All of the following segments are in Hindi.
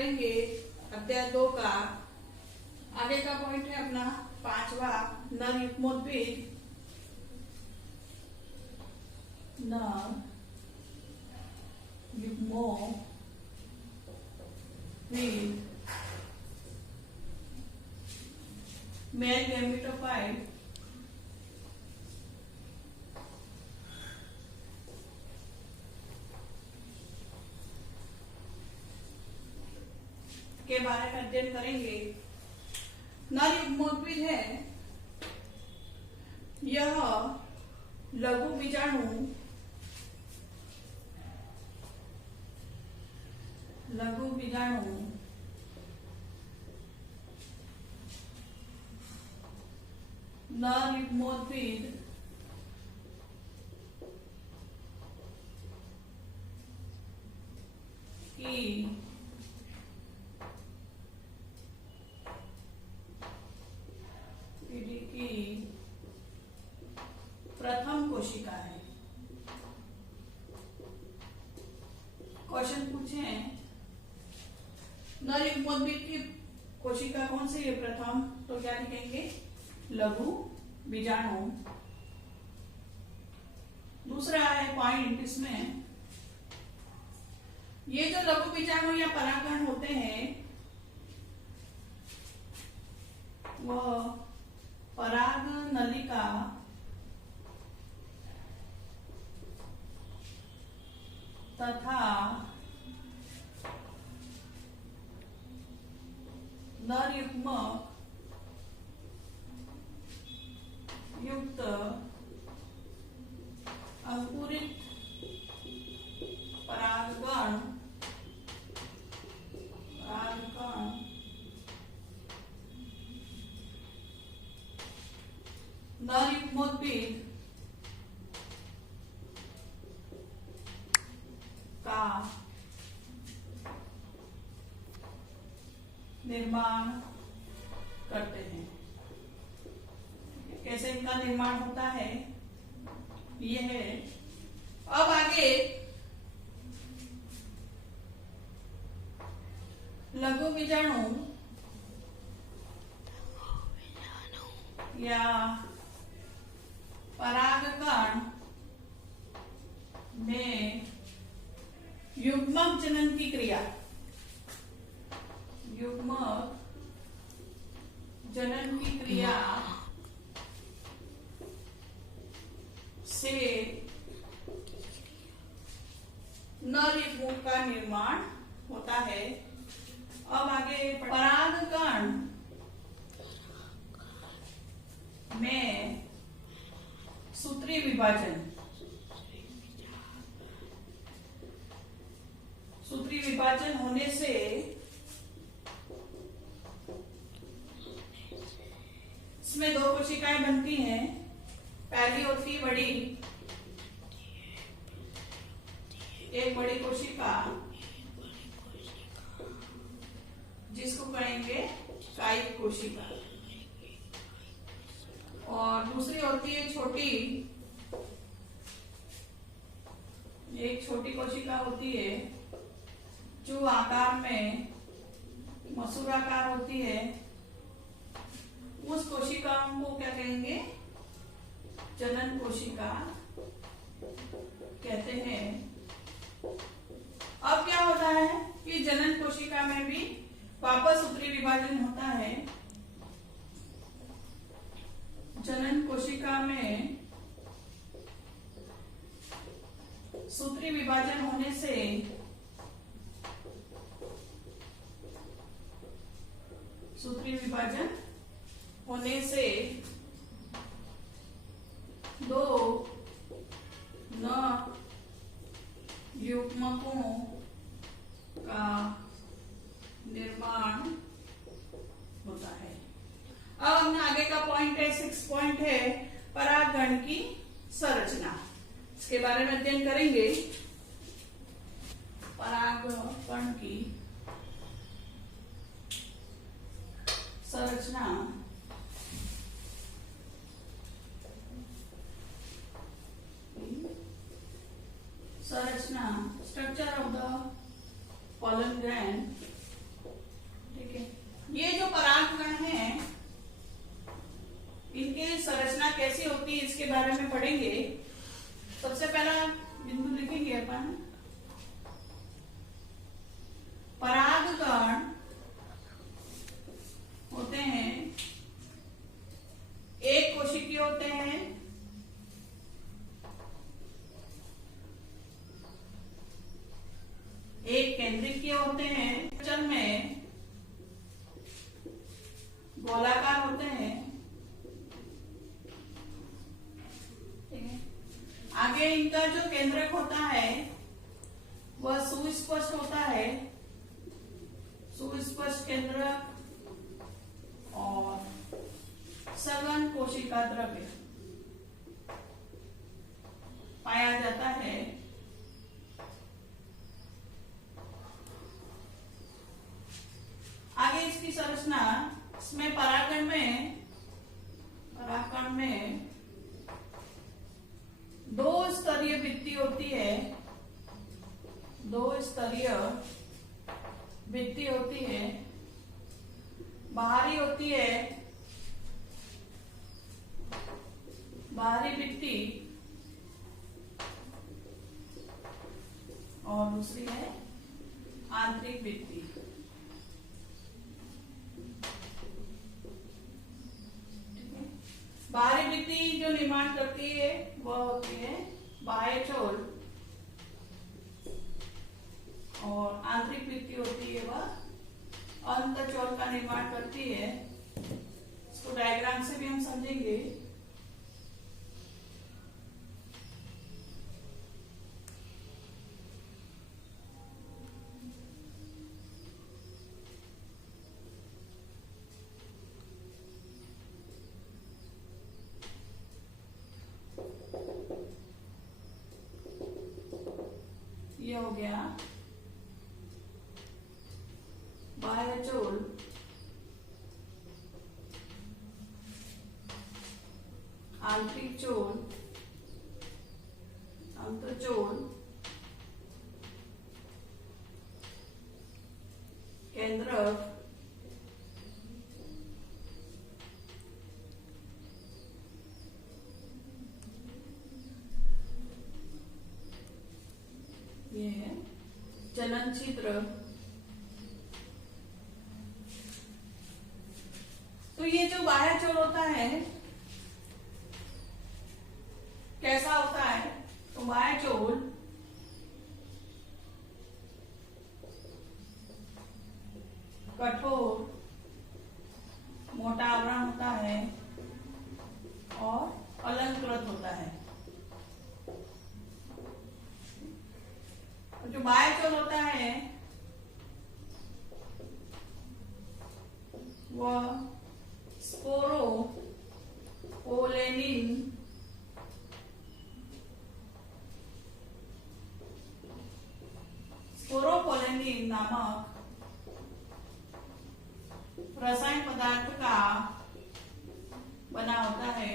करेंगे अध्याय 2 का। आगे का पॉइंट है अपना 5वां, नर युग्मोद्भिद। नर युग्मोद्भिद मेल गैमेटोफाइट के बारे में अध्ययन करेंगे। नर युग्मोद्भिद है, यह लघु बीजाणु नर युग्मोद्भिद की प्रथम कोशिका है। क्वेश्चन पूछे, नर युग्मोद्भिद की कोशिका कौन सी है प्रथम, तो क्या लिखेंगे? लघु बीजाणु। दूसरा है पॉइंट इसमें, ये जो लघु बीजाणु या परागकण होते हैं वह पराग नलिका तथा नर युग्मक युक्त अंकुरित परागकण नर युग्मोद्भिद का निर्माण करते हैं। कैसे इनका निर्माण होता है ये है। अब आगे लघु बीजाणु या परागकण में युग्मक जनन की क्रिया, युग्मक जनन की क्रिया से नर युग्मक का निर्माण होता है। अब आगे परागकण में सूत्री विभाजन, सूत्री विभाजन होने से इसमें दो कोशिकाएं बनती हैं। पहली होती बड़ी, एक बड़ी कोशिका जिसको कहेंगे कायिक कोशिका, और दूसरी होती है छोटी, एक छोटी कोशिका होती है जो आकार में मसूराकार होती है। उस कोशिकाओं को क्या कहेंगे? जनन कोशिका कहते हैं। अब क्या होता है कि जनन कोशिका में भी वापस सूत्री विभाजन होता है। जनन कोशिका में सूत्री विभाजन होने से दो नर युग्मकों का निर्माण होता है। अब अपना आगे का पॉइंट है, 6 पॉइंट है परागकण की संरचना। इसके बारे में अध्ययन करेंगे। परागकण की संरचना structure of the pollen gland ये जो परागकण है इनकी संरचना कैसी होती है इसके बारे में पढ़ेंगे। सबसे पहला बिंदु लिखेंगे अपन, परागकण होते हैं एक कोशिकीय होते हैं, एक केंद्रीय होते हैं, चल में गोलाकार होते हैं। ठीक है, आगे इनका जो केंद्रक होता है वह सुस्पष्ट होता है, सुस्पष्ट केंद्रक और सघन कोशिका द्रव्य पाया जाता है। आगे इसकी संरचना, इसमें परागकण में दो स्तरीय भित्ति होती है, दो स्तरीय भित्ति होती है। बाहरी होती है बाहरी भित्ति और दूसरी है आंतरिक भित्ति। बाहरी भित्ति जो निर्माण करती है वह होती है बाह्य चोल और आंतरिक भित्ति होती है वह अंतःचोल का निर्माण करती है। इसको डायग्राम से भी हम समझेंगे। ये हो गया बाह्य चोल, आंतरिक चोल, अंतःचोल, केंद्रक, ये है जनन छिद्र। तो ये जो बाह्य चोल होता है कैसा होता है, तो बाह्य चोल कठोर मोटा आवरण होता है और अलंकृत होता है। तो जो बाह्य चोल होता है वह स्पोरोपोलेनिन नामक रसायन पदार्थ का बना होता है।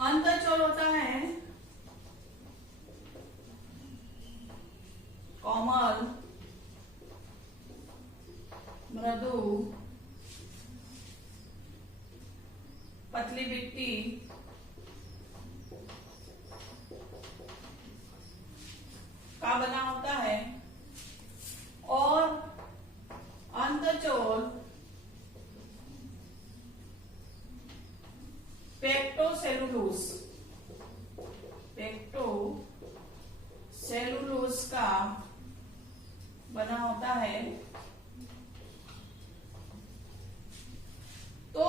अंतःचोल होता है कोमल, मृदु, पतली भित्ति का बना होता है और अंतःचोल पेक्टोसेलुलोज का बना होता है। तो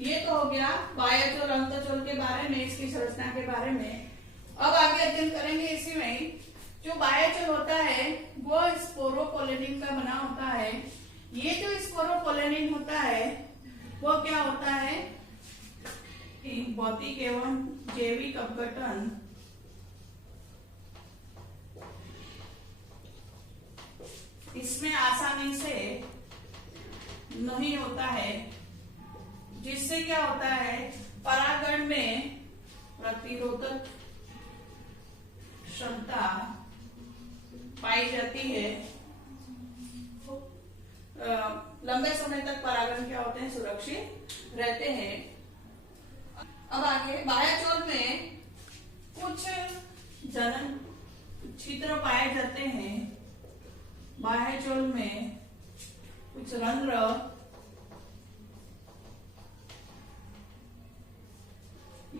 ये तो हो गया बाह्य चोल अंतःचोल के बारे में, इसकी संरचना के बारे में। अब आगे अध्ययन करेंगे इसी में। जो बाह्य चोल होता है वो स्पोरोपोलेनिन का बना होता है। ये जो स्पोरोपोलेनिन होता है वो क्या होता है, भौतिक एवं जैविक अपघटन इसमें आसानी से नहीं होता है, जिससे क्या होता है परागण में प्रतिरोधक क्षमता पाई जाती है। आगे बाह्यचोल में कुछ जनन छिद्र पाए जाते हैं। बाह्यचोल में कुछ रंध्र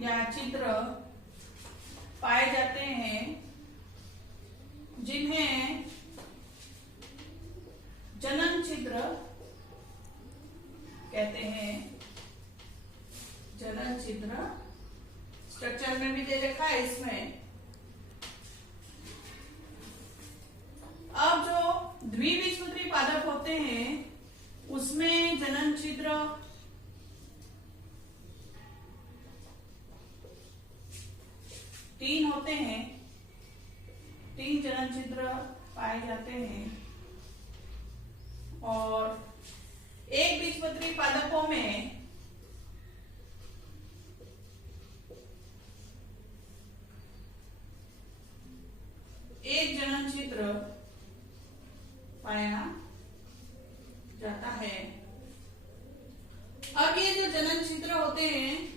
या छिद्र पाए जाते हैं जिन्हें जनन छिद्र कहते हैं। जनन छिद्र स्ट्रक्चर में भी दे रखा है इसमें। अब जो द्विबीजपत्री पादप होते हैं उसमें जनन छिद्र तीन होते हैं। तीन जनन छिद्र पाए जाते हैं और एक बीजपत्री पादपों में एक जनन छिद्र पाया जाता है। अब ये जो जनन छिद्र होते हैं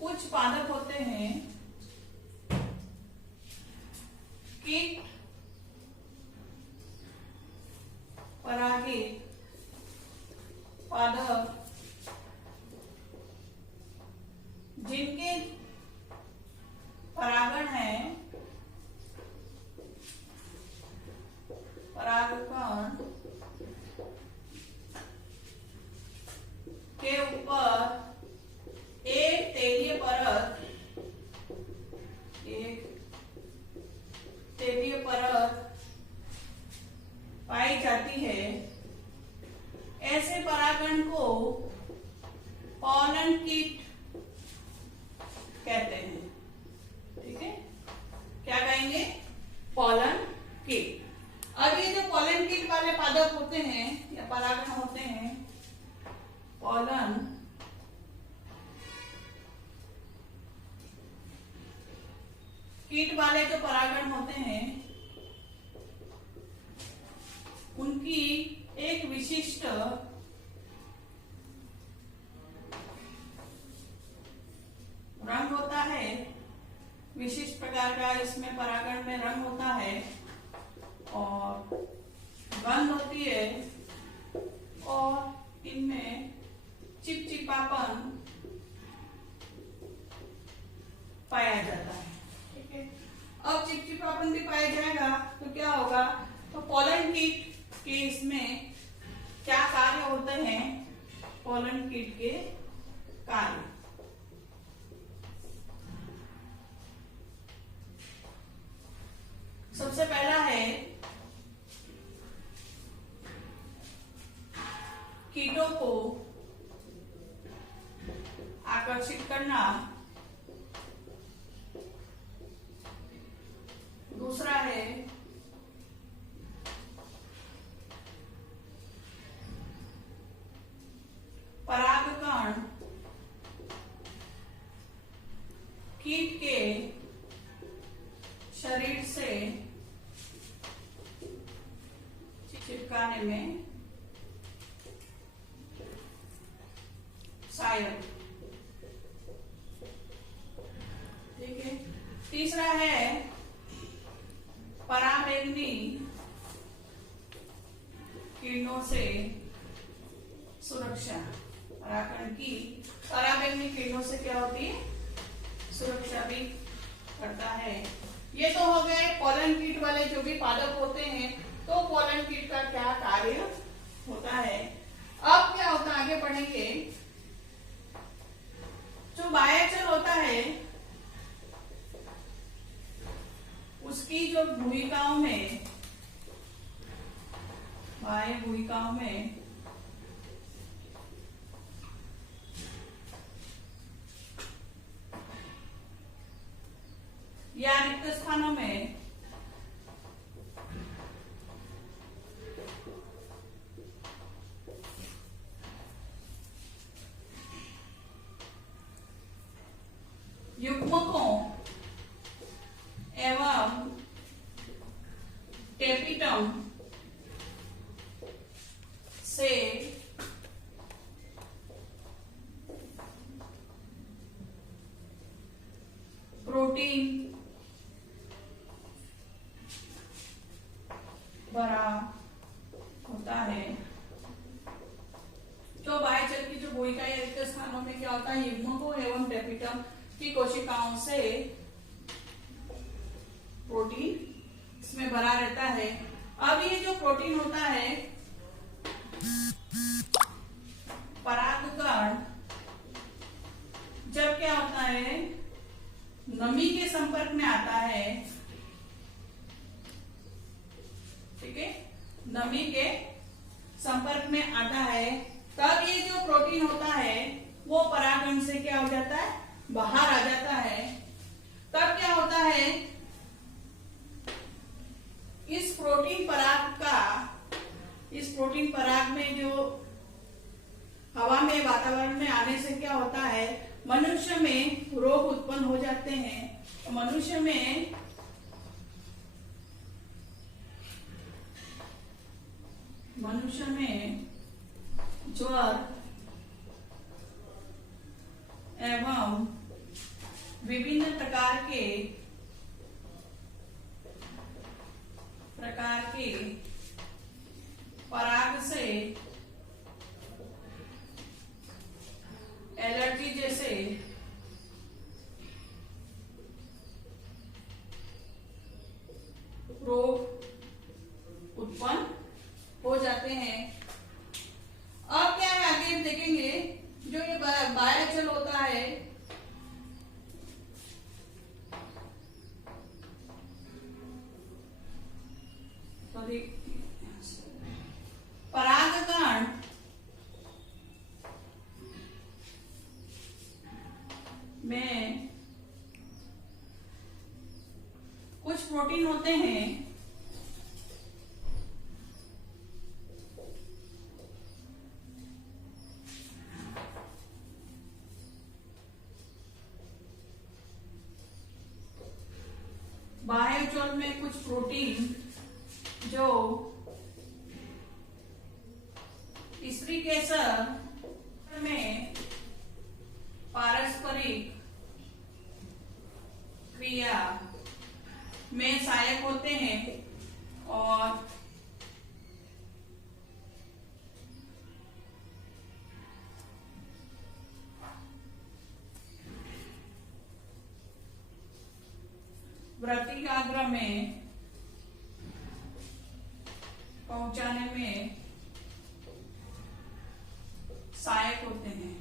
कुछ पादप होते हैं कीट परागित पादप जिनके परागण है परागकण के ऊपर एक तेलीय परत पाई जाती है। ऐसे परागण को पॉलन कीट कहते हैं। ठीक है, क्या कहेंगे? पॉलन कीट। अब ये जो पॉलन कीट वाले पादप होते हैं या परागण होते हैं, पॉलन कीट वाले जो परागण होते हैं उनकी एक विशिष्ट रंग होता है। विशिष्ट प्रकार का इसमें परागण में रंग होता है और गंध होती है और इनमें चिपचिपापन पाया जाता है। ठीक है, अब चिपचिपापन भी पाया जाएगा तो क्या होगा? तो पॉलन कीट के इसमें क्या कार्य होते हैं? पॉलन कीट के कार्य सबसे पहला है कीटों को आकर्षित करना। दूसरा है परागकण कीट के शरीर से चिपकाने में सहायक। ठीक है, तीसरा है पराबैंगनी किरणों से सुरक्षा। परागकण की पराबैंगनी किरणों से क्या होती है? सुरक्षा भी करता है। ये तो हो गए पॉलन कीट वाले जो भी पादप होते हैं। तो पॉलन कीट का क्या कार्य होता है? अब क्या होता है आगे पढ़ेंगे। जो बाह्यचल होता है उसकी जो भूमिकाओं में, बाह्य भूमिकाओं में या रिक्त स्थानों में युग्मकों एवं टेपिटम से प्रोटीन बड़ा होता है। तो बाह्यचल की जो भूमिकाएं रिक्त स्थानों में क्या होता है, युग्मकों एवं टेपिटम की कोशिकाओं से प्रोटीन इसमें भरा रहता है। अब ये जो प्रोटीन होता है परागकण जब क्या होता है, नमी के संपर्क में आता है, ठीक है, नमी के संपर्क में आता है, तब ये जो प्रोटीन होता है वो परागकण से क्या हो जाता है, बाहर आ जाता है। तब क्या होता है, इस प्रोटीन पराग में जो हवा में वातावरण में आने से क्या होता है, मनुष्य में रोग उत्पन्न हो जाते हैं। मनुष्य में ज्वर एवं विभिन्न प्रकार के पराग से एलर्जी जैसे रोग उत्पन्न हो जाते हैं। अब क्या है, आगे हम देखेंगे जो ये बाह्यजल होता है, परागकण में कुछ प्रोटीन होते हैं बाह्यजल में कुछ प्रोटीन जो स्त्री केसर में पारस्परिक क्रिया में सहायक होते हैं और वृक्काग्र में पहुंचाने में सहायक होते हैं।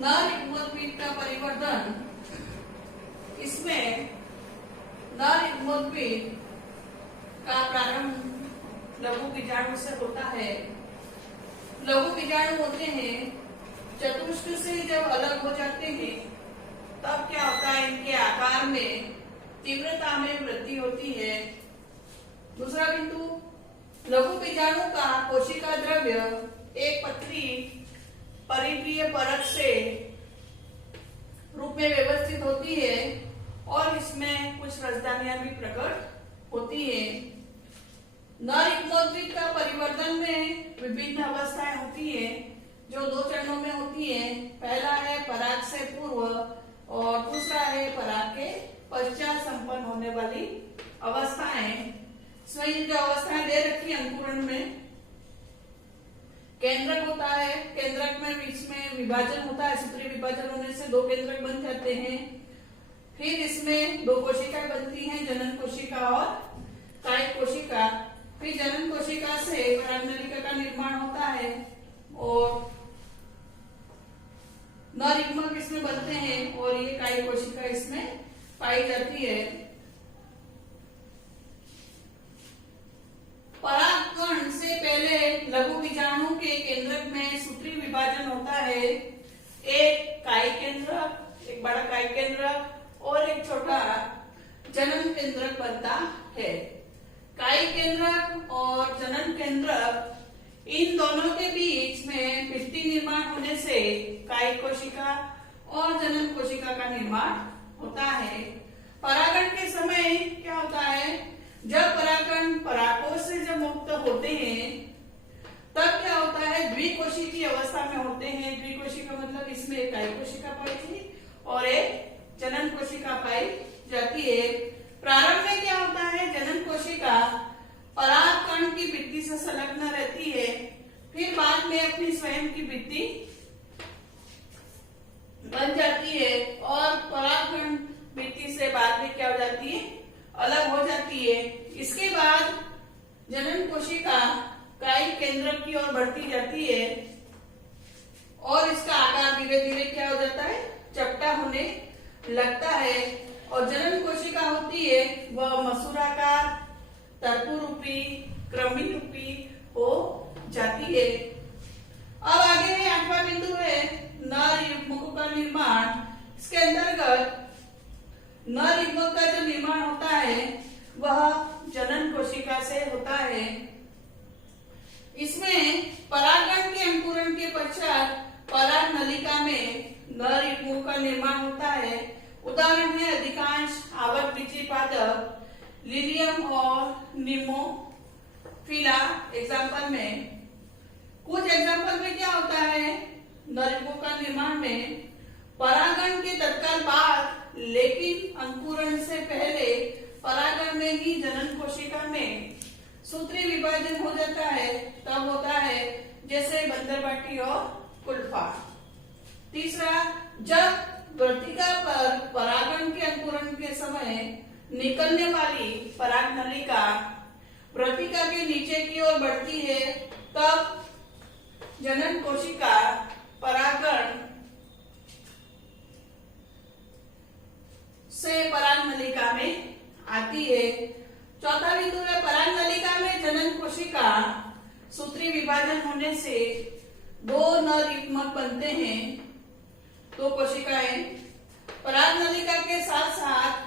नर युग्मोद्भिद का परिवर्धन, इसमें नर युग्मोद्भिद का प्रारंभ लघु बीजाणु से होता है। लघु बीजाणु होते हैं, चतुष्क से जब अलग हो जाते हैं तब क्या होता है, इनके आकार में तीव्रता में वृद्धि होती है। दूसरा बिंदु, लघु बीजाणु का कोशिका द्रव्य एक पतली परिधीय परत से रूप में व्यवस्थित होती है और इसमें कुछ राजधानियां भी प्रकट होती है। नर युग्मोद्भिद का परिवर्तन में विभिन्न अवस्थाएं होती है जो दो चरणों में होती है। पहला है पराग से पूर्व और दूसरा है पराग के पश्चात संपन्न होने वाली अवस्थाएं। इसमें जो अवस्थाएं दे रखी है अंकुरण में, केंद्रक होता है, केंद्रक में बीच में विभाजन होता है, सूत्री विभाजन होने से दो केंद्रक बन जाते हैं। फिर इसमें दो कोशिकाएं बनती हैं, जनन कोशिका और कायिक कोशिका। फिर जनन कोशिका से परागनलिका का निर्माण होता है और नर युग्मक इसमें बनते हैं और ये कायिक कोशिका इसमें पाई जाती है। परागकण से पहले लघु बीजाणु के केंद्रक में सूत्री विभाजन होता है। एक कायिक केंद्रक, एक बड़ा कायिक केंद्रक और एक छोटा जनन केंद्रक बनता है। कायिक केंद्रक और जनन केंद्रक, इन दोनों के बीच में भित्ति निर्माण होने से कायिक कोशिका और जनन कोशिका का निर्माण होता है। परागण के समय क्या होता है, जब परागण परागकोश से जब मुक्त होते हैं तब क्या होता है, द्विकोशिकी अवस्था में होते हैं। द्विकोशिका मतलब इसमें एक कायिक कोशिका पाई थी और एक जनन कोशिका पाई जाती है। प्रारंभ में क्या होता है, जनन कोशिका परागकण की भित्ति से संलग्न रहती है, फिर बाद में अपनी स्वयं की भित्ति बन जाती है और परागकण भित्ति से बाद में क्या हो जाती है, अलग हो जाती है। इसके बाद जनन कोशिका कायिक केंद्र की ओर बढ़ती जाती है और इसका आकार धीरे धीरे क्या हो जाता है, चपटा होने लगता है और जनन कोशिका होती है वह मसूराकार, तर्कुरूपी, क्रमी रूपी हो जाती है। अब आगे है 8वां बिंदु है नर युग्मकों का निर्माण। इसके अंतर्गत नर युग्मक का जो निर्माण होता है वह जनन कोशिका से होता है। इसमें परागण के अंकुरण के पश्चात पराग नलिका में नर युग्मकों का निर्माण होता है। उदाहरण है अधिकांश आवत बीजी पादप लिलियम और निमोफिला एग्जाम्पल में। कुछ एग्जाम्पल में क्या होता है, नर युग्मकों का निर्माण में परागण के तत्काल बाद लेकिन अंकुरण से पहले परागण में ही जनन कोशिका में सूत्री विभाजन हो जाता है। तब होता है जैसे बंदरबाटी और कुल्फा। तीसरा, जब वृत्तिका पर परागण के अंकुरण के समय निकलने वाली पराग नलिका वृत्तिका के नीचे की ओर बढ़ती है तब जनन कोशिका परागण से पराग नलिका में आती है। चौथा बिंदु है पराग नलिका में जनन कोशिका सूत्री विभाजन होने से दो नर युग्मक बनते हैं। दो कोशिकाएं पराग नलिका के साथ साथ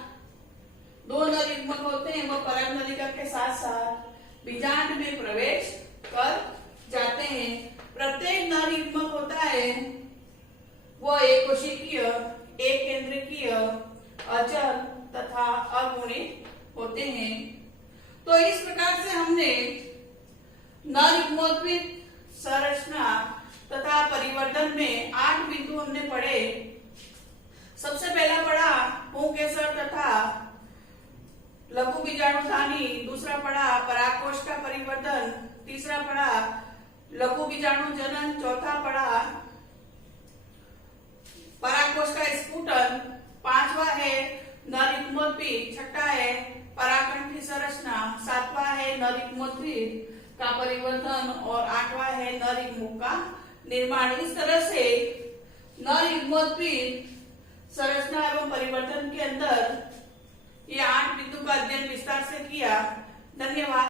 दो नर युग्मक होते हैं, वो पराग नलिका के साथ साथ बीजांड में प्रवेश कर जाते हैं। प्रत्येक नर युग्मक होता है वो एक कोशिकीय, एक केंद्रकीय, अचल तथा अगुणित होते हैं। तो इस प्रकार से हमने नर युग्मोद्भिद संरचना तथा परिवर्तन में 8 बिंदु हमने पढ़े। सबसे पहला पढ़ा पुंकेसर तथा लघु बीजाणुधानी, दूसरा पढ़ा परागकोश का परिवर्तन, तीसरा पढ़ा लघु बीजाणु जनन, चौथा पढ़ा परागकोश का स्फुटन, पांचवा है नर युग्मोद्भिद, छठा है परागकण की संरचना, सातवां है नर युग्मोद्भिद का परिवर्तन और 8वां है नर युग्मक का निर्माण। इस तरह से नर युग्मोद्भिद संरचना एवं परिवर्तन के अंदर ये 8 बिंदु का अध्ययन विस्तार से किया। धन्यवाद।